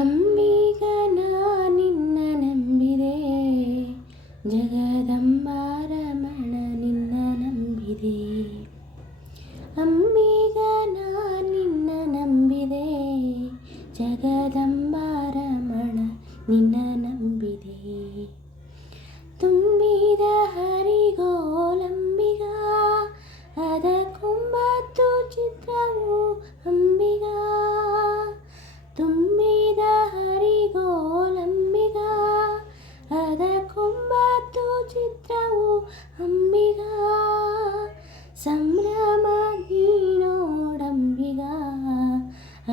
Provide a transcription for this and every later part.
ಅಂಬಿಗ ನಿನ್ನ ನಂಬಿದೆ, ಜಗದಂಬಾರಮಣ ನಿನ್ನ ನಂಬಿದೆ. ಅಂಬಿಗ ನಿನ್ನ ನಂಬಿದೆ, ಜಗದಂಬಾರಮಣ ನಿನ್ನ ನಂಬಿದೆ. ತುಂಬಿದ ಹರಿಗೋಲಂಬಿಗ, ಅದಕ್ಕೊಂಬತ್ತು ಚಿತ್ರವು ಅಂಬಿಗ. ತುಂಬಿದ ಹರಿಗೋಲಂಬಿಗ, ಅದಕ್ಕೊಂಬತ್ತು ಚಿತ್ರವು ಅಂಬಿಗ. ಸಂಭ್ರಮ ನೋಡಂಬಿಗ,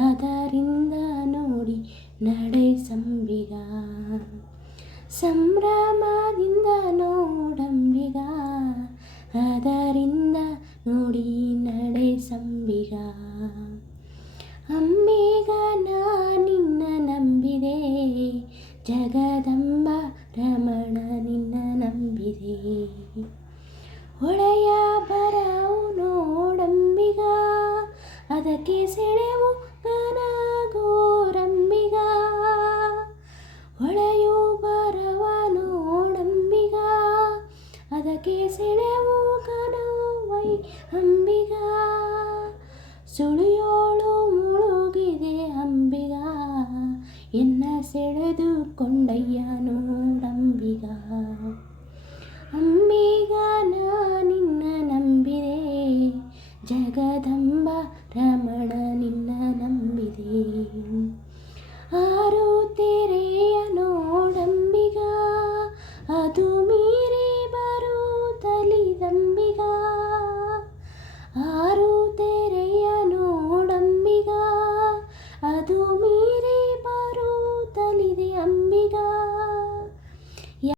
ಅದರಿಂದ ನೋಡಿ ನಡೆ ಸಂಬಿಗ. ಸಂಭ್ರಮದಿಂದ ನೋಡಂಬಿಗ, ಅದರಿಂದ ನೋಡಿ ನಡೆ ಸಂಬಿಗ. ಅಂಬಿಗ ನಿನ್ನ ನಂಬಿದೆ, ಜಗದಂಬಾರಮಣ ನಿನ್ನ ನಂಬಿದೆ. ಹೊಳೆಯ ಬರವು ನೋಡಂಬಿಗ, ಅದಕ್ಕೆ ಸೆಳೆವು ಘನಘೋರಂಬಿಗ. ಹೊಳೆಯು ಬರವ ನೋಡಂಬಿಗ, ಅದಕ್ಕೆ ಸೆಳೆವು ಘನವೈ ಅಂಬಿಗ. ಸುಳಿಯೋಳು ಮುಳುಗಿದೆ ಅಂಬಿಗ, ಎನ್ನ ಸೆಳೆದುಕೊಂಡಯ್ಯ ನೋಡಂಬಿಗ. ಅಂಬಿಗ ನಿನ್ನ ನಂಬಿದೆ, ಜಗದಂಬಾರಮಣ ನಿನ್ನ ನಂಬಿದೆ. ಆರು ತೆರೆಯ ನೋಡಂಬಿಗ, ಅದು ಮೀರಿ ಬರುತ್ತಲಿದಂಬಿಗ. ಆರು ತೆರೆಯ ನೋಡಂಬಿಗ, ಅದು ಮೀರಿ ಬರುತ್ತಲಿದೆ ಅಂಬಿಗ.